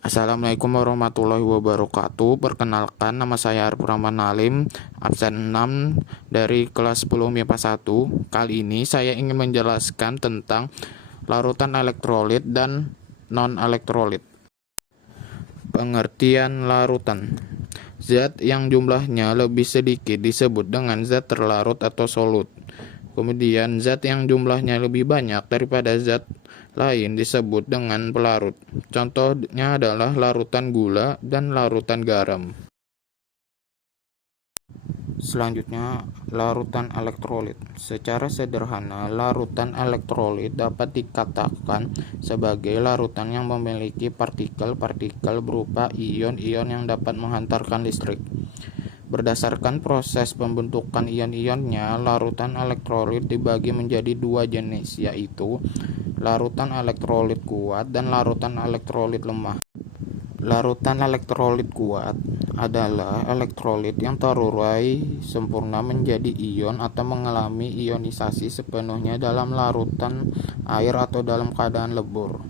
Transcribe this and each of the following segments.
Assalamualaikum warahmatullahi wabarakatuh. Perkenalkan, nama saya Arif Rahman Halim, absen 6 dari kelas 10 MIPA 1. Kali ini saya ingin menjelaskan tentang larutan elektrolit dan non-elektrolit. Pengertian larutan. Zat yang jumlahnya lebih sedikit disebut dengan zat terlarut atau solut. Kemudian zat yang jumlahnya lebih banyak daripada zat lain disebut dengan pelarut. Contohnya adalah larutan gula dan larutan garam. Selanjutnya, larutan elektrolit. Secara sederhana, larutan elektrolit dapat dikatakan sebagai larutan yang memiliki partikel-partikel berupa ion-ion yang dapat menghantarkan listrik. Berdasarkan proses pembentukan ion-ionnya, larutan elektrolit dibagi menjadi dua jenis, yaitu larutan elektrolit kuat dan larutan elektrolit lemah. Larutan elektrolit kuat adalah elektrolit yang terurai sempurna menjadi ion atau mengalami ionisasi sepenuhnya dalam larutan air atau dalam keadaan lebur.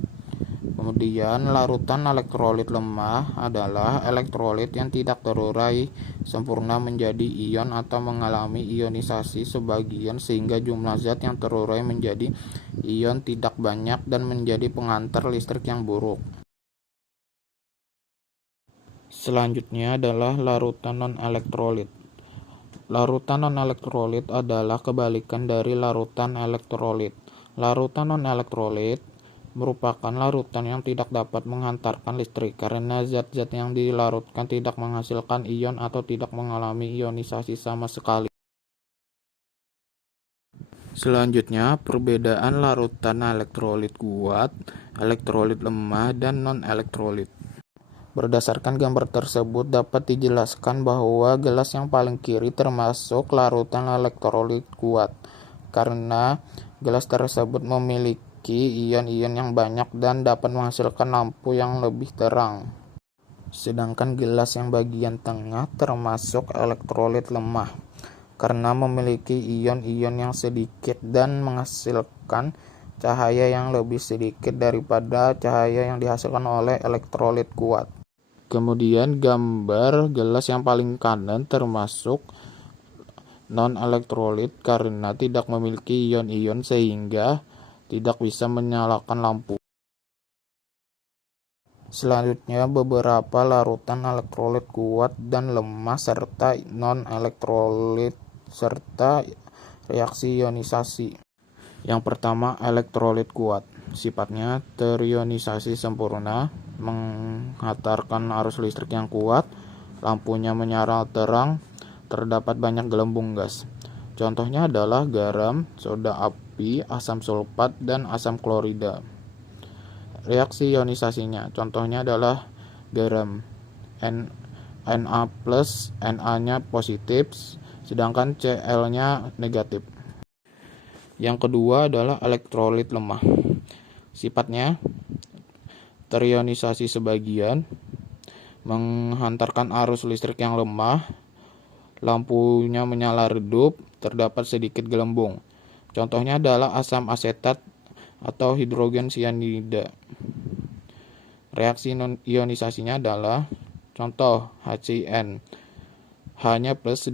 Kemudian larutan elektrolit lemah adalah elektrolit yang tidak terurai sempurna menjadi ion atau mengalami ionisasi sebagian sehingga jumlah zat yang terurai menjadi ion tidak banyak dan menjadi pengantar listrik yang buruk. Selanjutnya adalah larutan non-elektrolit. Larutan non-elektrolit adalah kebalikan dari larutan elektrolit. Larutan non-elektrolit merupakan larutan yang tidak dapat menghantarkan listrik karena zat-zat yang dilarutkan tidak menghasilkan ion atau tidak mengalami ionisasi sama sekali. Selanjutnya, perbedaan larutan elektrolit kuat, elektrolit lemah, dan non-elektrolit. Berdasarkan gambar tersebut dapat dijelaskan bahwa gelas yang paling kiri termasuk larutan elektrolit kuat karena gelas tersebut memiliki ion-ion yang banyak dan dapat menghasilkan lampu yang lebih terang. Sedangkan gelas yang bagian tengah termasuk elektrolit lemah karena memiliki ion-ion yang sedikit dan menghasilkan cahaya yang lebih sedikit daripada cahaya yang dihasilkan oleh elektrolit kuat. Kemudian gambar gelas yang paling kanan termasuk non-elektrolit karena tidak memiliki ion-ion sehingga tidak bisa menyalakan lampu. Selanjutnya beberapa larutan elektrolit kuat dan lemah serta non-elektrolit serta reaksi ionisasi. Yang pertama, elektrolit kuat. Sifatnya terionisasi sempurna, menghantarkan arus listrik yang kuat, lampunya menyala terang, terdapat banyak gelembung gas. Contohnya adalah garam, soda api, asam sulfat, dan asam klorida. Reaksi ionisasinya, contohnya adalah garam, Na+, Na-nya positif, sedangkan Cl-nya negatif. Yang kedua adalah elektrolit lemah. Sifatnya terionisasi sebagian, menghantarkan arus listrik yang lemah, lampunya menyala redup, terdapat sedikit gelembung. Contohnya adalah asam asetat atau hidrogen sianida. Reaksi ionisasinya adalah contoh HCN, H-nya plus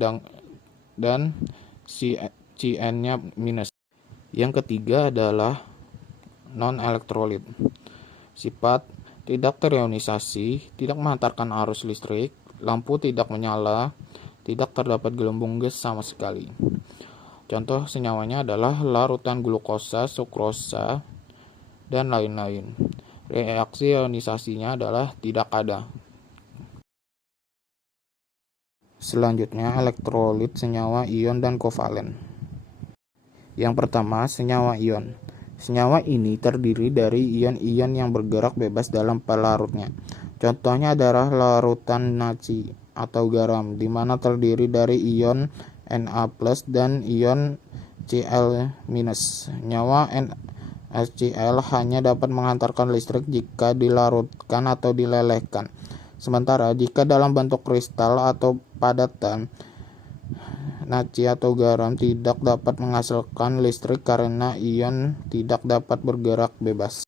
dan Cn-nya minus. Yang ketiga adalah non-elektrolit. Sifat tidak terionisasi, tidak menghantarkan arus listrik, lampu tidak menyala, tidak terdapat gelembung gas sama sekali. Contoh senyawanya adalah larutan glukosa, sukrosa, dan lain-lain. Reaksi ionisasinya adalah tidak ada. Selanjutnya elektrolit senyawa ion dan kovalen. Yang pertama, senyawa ion. Senyawa ini terdiri dari ion-ion yang bergerak bebas dalam pelarutnya. Contohnya adalah larutan natri atau garam, di mana terdiri dari ion Na+ dan ion Cl-. Senyawa NaCl hanya dapat menghantarkan listrik jika dilarutkan atau dilelehkan. Sementara jika dalam bentuk kristal atau padatan, natri atau garam tidak dapat menghasilkan listrik karena ion tidak dapat bergerak bebas.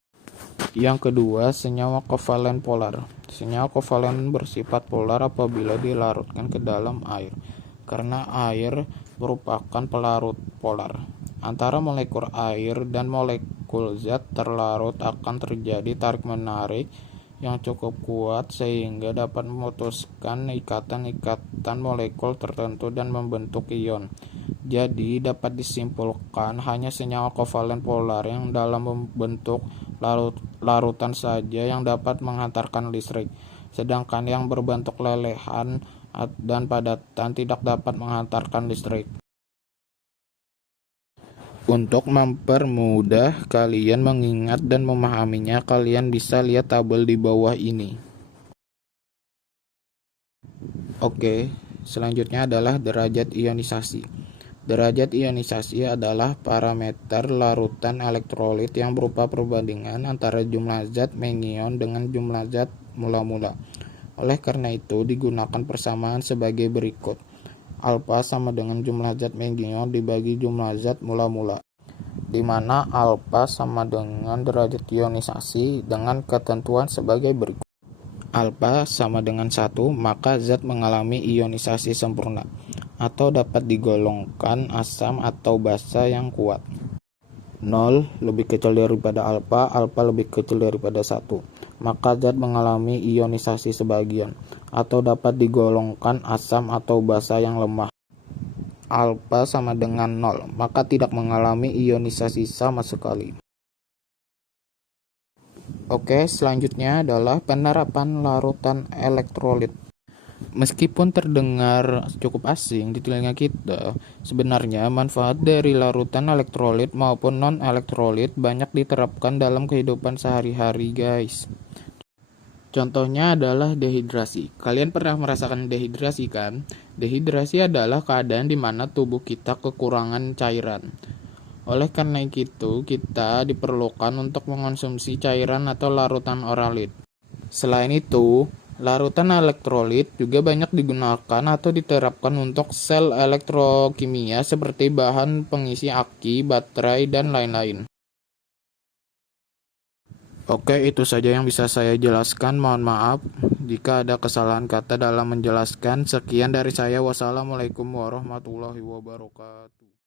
Yang kedua, senyawa kovalen polar. Senyawa kovalen bersifat polar apabila dilarutkan ke dalam air, karena air merupakan pelarut polar. Antara molekul air dan molekul zat terlarut akan terjadi tarik-menarik yang cukup kuat sehingga dapat memutuskan ikatan-ikatan molekul tertentu dan membentuk ion. Jadi dapat disimpulkan hanya senyawa kovalen polar yang dalam membentuk larutan saja yang dapat menghantarkan listrik, sedangkan yang berbentuk lelehan dan padatan tidak dapat menghantarkan listrik. Untuk mempermudah kalian mengingat dan memahaminya, kalian bisa lihat tabel di bawah ini. Oke, selanjutnya adalah derajat ionisasi. Derajat ionisasi adalah parameter larutan elektrolit yang berupa perbandingan antara jumlah zat mengion dengan jumlah zat mula-mula. Oleh karena itu, digunakan persamaan sebagai berikut. Alfa sama dengan jumlah zat mengion dibagi jumlah zat mula-mula, di mana alfa sama dengan derajat ionisasi dengan ketentuan sebagai berikut. Alfa sama dengan 1, maka zat mengalami ionisasi sempurna, atau dapat digolongkan asam atau basa yang kuat. 0 lebih kecil daripada alfa lebih kecil daripada 1, maka zat mengalami ionisasi sebagian, atau dapat digolongkan asam atau basa yang lemah. Alfa sama dengan 0, maka tidak mengalami ionisasi sama sekali. Oke, selanjutnya adalah penerapan larutan elektrolit. Meskipun terdengar cukup asing di telinga kita, sebenarnya manfaat dari larutan elektrolit maupun non-elektrolit banyak diterapkan dalam kehidupan sehari-hari, guys. Contohnya adalah dehidrasi. Kalian pernah merasakan dehidrasi kan? Dehidrasi adalah keadaan di mana tubuh kita kekurangan cairan. Oleh karena itu, kita diperlukan untuk mengonsumsi cairan atau larutan oralit. Selain itu, larutan elektrolit juga banyak digunakan atau diterapkan untuk sel elektrokimia seperti bahan pengisi aki, baterai, dan lain-lain. Oke, itu saja yang bisa saya jelaskan. Mohon maaf jika ada kesalahan kata dalam menjelaskan. Sekian dari saya. Wassalamualaikum warahmatullahi wabarakatuh.